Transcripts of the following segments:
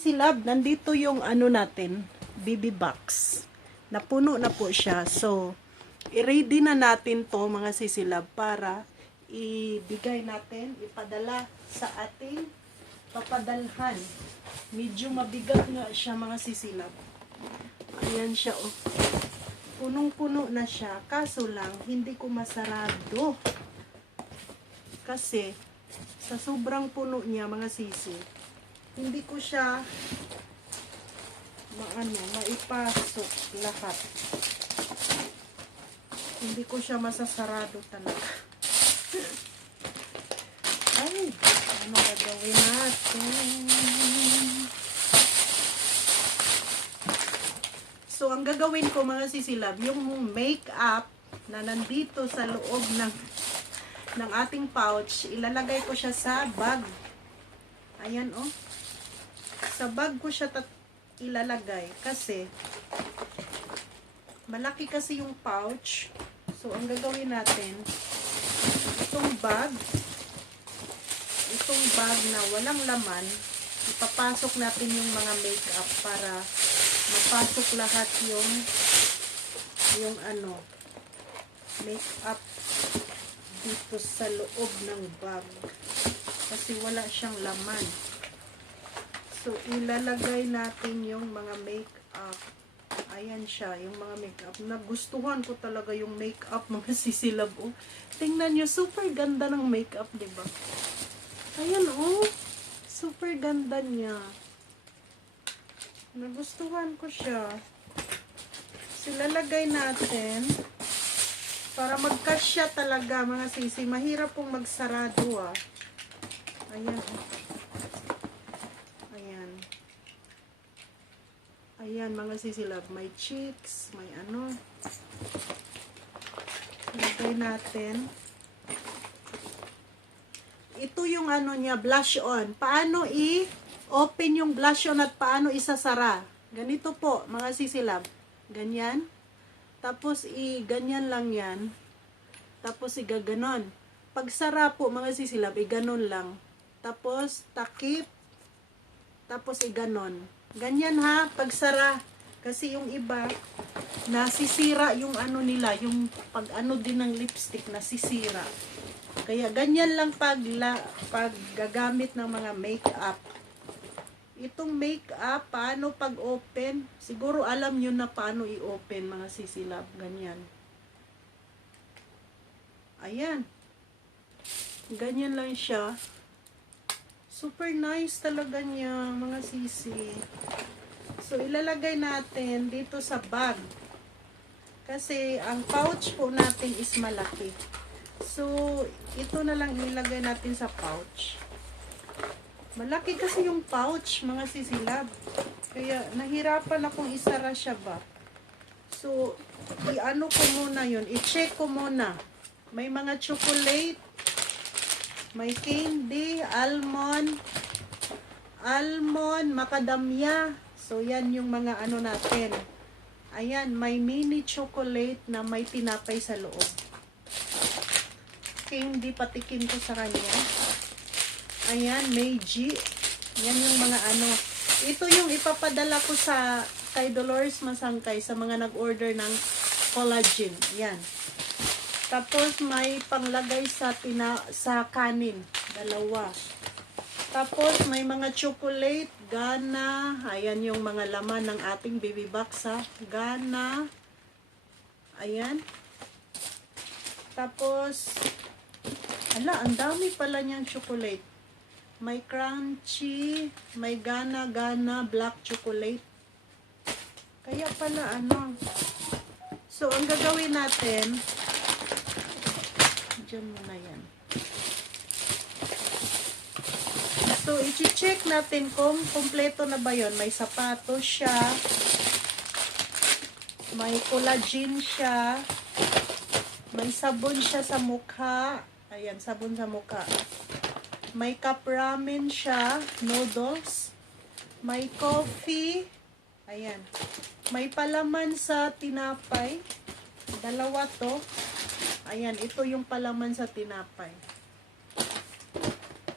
Silab, nandito yung ano natin, BB box. Napuno na po siya. So, i-ready na natin to mga sisilab para ibigay natin, ipadala sa ating papadalhan. Medyo mabigat nga siya mga sisilab. Ayan siya oh. Punong-puno na siya. Kaso lang, hindi ko masarado. Kasi, sa sobrang puno niya mga sisi, hindi ko siya maipasok lahat. Hindi ko siya masasarado talaga. Ay, ano gagawin natin? So, ang gagawin ko mga sisilab, yung makeup na nandito sa loob ng ating pouch, ilalagay ko siya sa bag. Ayan oh. Sa bag ko siya ilalagay kasi malaki kasi yung pouch. So, ang gagawin natin, itong bag na walang laman, ipapasok natin yung mga makeup para mapasok lahat yung makeup dito sa loob ng bag. Kasi wala siyang laman. So, ilalagay natin yung mga makeup. Ayan siya, yung mga makeup. Nagustuhan ko talaga yung makeup mga sisilab. Oh. Tingnan nyo, super ganda ng makeup, diba? Ayan, oh. Super ganda niya. Nagustuhan ko siya. So, ilalagay natin para magkasya talaga, mga sisi. Mahirap pong magsarado, ah. Ayan, oh. Ayan, mga sisilab. May cheeks, may ano. Lagay natin. Ito yung ano niya, blush on. Paano i-open yung blush on at paano isasara? Ganito po, mga sisilab. Ganyan. Tapos, ganyan lang yan. Tapos, igaganon. Pag sara po, mga sisilab, iganon lang. Tapos, takip. Tapos, iganon. Ganyan ha, pagsara. Kasi yung iba, nasisira yung ano nila, yung pag ano din ng lipstick, nasisira. Kaya ganyan lang pag gagamit ng mga makeup. Itong makeup, paano pag open? Siguro alam nyo na paano i-open mga sisilab. Ganyan. Ayan. Ganyan lang siya. Super nice talaga niya, mga sisi. So, ilalagay natin dito sa bag. Kasi, ang pouch po natin is malaki. So, ito na lang ilagay natin sa pouch. Malaki kasi yung pouch, mga sisilab. Kaya, nahirapan akong isara siya ba. So, i-ano ko muna yun. I-check ko muna. May mga chocolate. May candy, almond, macadamia. So, yan yung mga ano natin. Ayan, may mini chocolate na may tinapay sa loob. Candy, patikin ko sa kanya. Ayan, Meiji. Yan yung mga ano. Ito yung ipapadala ko kay Dolores Masangkay sa mga nag-order ng collagen. Yan. Tapos, may panglagay sa kanin. 2. Tapos, may mga chocolate, Gana. Ayan yung mga laman ng ating baby box, ha. Gana. Ayan. Tapos, ang dami pala niyang chocolate. May crunchy, may Gana, black chocolate. Kaya pala, So, ang gagawin natin, dyan muna yan. So, i-check natin kung kompleto na ba yun. May sapatos siya. May collagen siya. May sabon siya sa mukha. Ayan, sabon sa mukha. May cup ramen siya. Noodles. May coffee. Ayan. May palaman sa tinapay. 2 to. Ayan, ito yung palaman sa tinapay.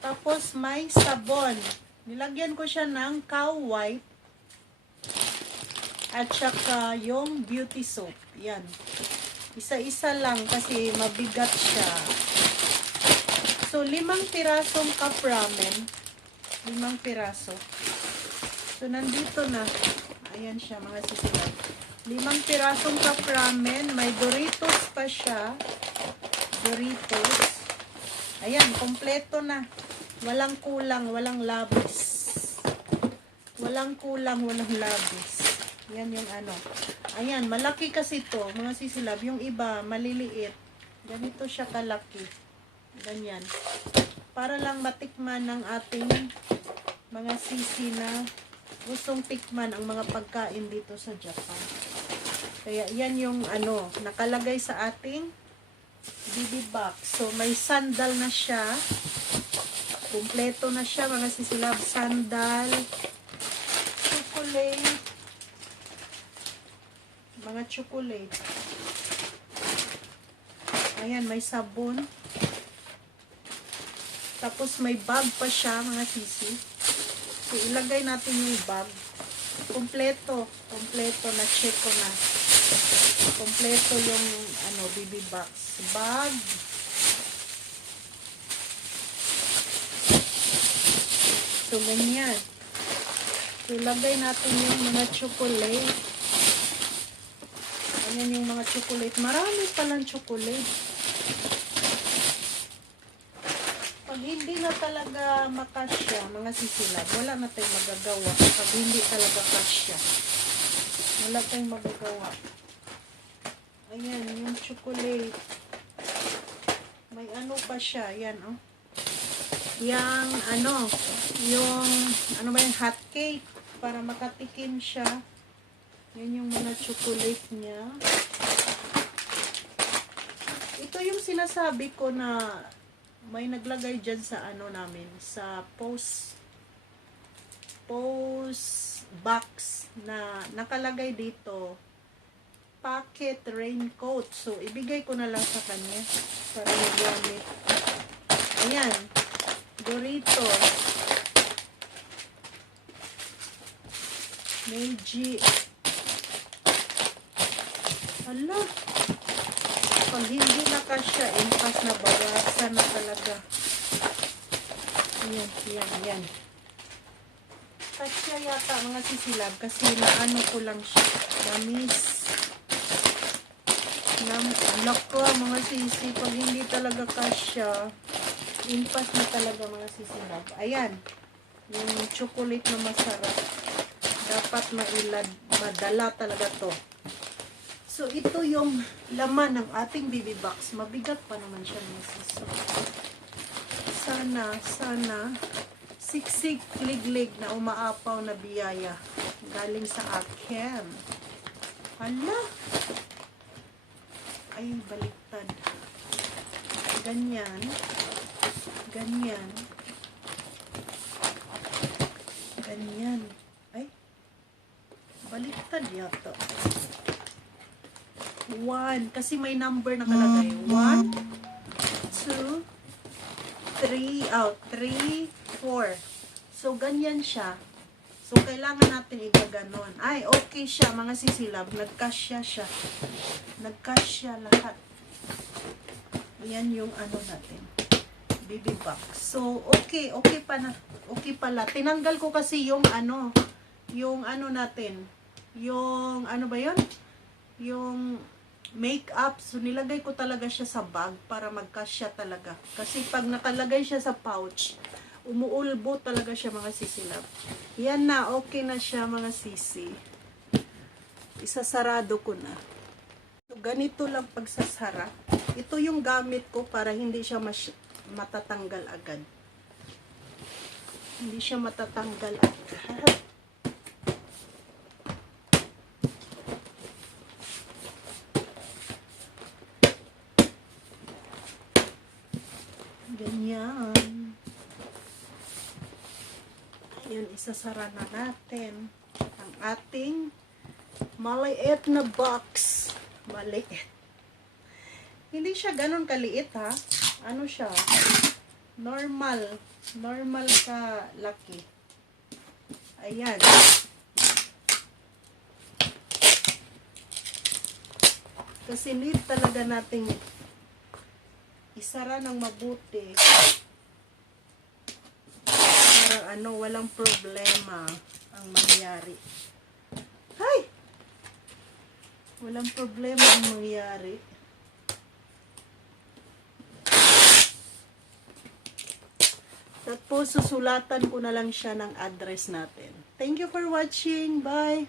Tapos may sabon. Nilagyan ko siya ng cow white at saka yung beauty soap. Yan. Isa-isa lang kasi mabigat siya. So, 5 pirasong cup ramen. 5 piraso. So, nandito na. Ayan siya, mga sisilab. 5 pirasong cup ramen. May Doritos pa siya. Doritos. Ayan, kompleto na. Walang kulang, walang labis. Walang kulang, walang labis. Yan yung ano. Ayan, malaki kasi to, mga sisilab. Yung iba, maliliit. Ganito siya kalaki. Ganyan. Para lang matikman ng ating mga sisi na gustong tikman ang mga pagkain dito sa Japan. Kaya yan yung ano, nakalagay sa ating BB box. So, may sandal na siya. Kumpleto na siya, mga sisilab. Sandal, chocolate, mga chocolate. Ayan, may sabon. Tapos may bag pa siya, mga sisi. So, ilagay natin yung bag. Kompleto. Kompleto na, check ko na. Kompleto yung ano, BB box. Bag. So, ganyan. So, ilagay natin yung mga chocolate. Ayan yung mga chocolate. Marami palang chocolate. Pag hindi na talaga makasya, mga sisilab, wala na tayong magagawa. Pag hindi talaga kasya, wala tayong magagawa. Ayan, yung chocolate. May ano pa siya. Ayan, oh. Yang, ano, yung, ano ba yung hot cake. Para makatikim siya. Yan yung mga chocolate niya. Ito yung sinasabi ko na may naglagay dyan sa ano namin, sa post box na nakalagay dito, pocket raincoat. So, ibigay ko na lang sa kanya para magamit. Ayan, Doritos, Meiji. Hala, pag hindi na kasya, impas na bawasan na talaga. Ayan, yan, yan. Kasya yata, mga sisilab, kasi naano ko lang siya. Namis. Anak ko, mga sisi, pag hindi talaga kasya, impas na talaga, mga sisilab. Ayan, yung chocolate na masarap. Dapat madala talaga to. So, ito yung laman ng ating BB box. Mabigat pa naman siya, mga sis. Sana, siksik, liglig na umaapaw na biyaya galing sa akin. Hala! Ay, baliktad. Ganyan. Ganyan. Ganyan. Ay, baliktad yata. 1. Kasi may number nakalagay. 1, 2, 3, 3, 4. So, ganyan siya. So, kailangan natin igaganon. Ay, okay siya, mga sisilab. Nagkasya siya. Nagkasya lahat. Yan yung ano natin. BB box. So, okay. Okay pa na. Okay pala. Tinanggal ko kasi yung ano natin. Yung, ano ba yun? Yung makeup. So, nilagay ko talaga siya sa bag para magkasya talaga. Kasi pag nakalagay siya sa pouch, umuulbo talaga siya, mga sisilab. Yan na. Okay na siya, mga sisi. Isasarado ko na. So, ganito lang pagsasara. Ito yung gamit ko para hindi siya matatanggal agad. Hindi siya matatanggal agad. Ganyan. Ayan, isasara na natin ang ating maliit na box. Maliit. Hindi siya ganun kaliit, ha? Ano siya? Normal. Normal ka laki. Ayan. Kasi need talaga nating isara ng mabuti. Para walang problema ang mangyari. Hay! Walang problema ang mangyari. Tapos susulatan ko na lang siya ng address natin. Thank you for watching. Bye!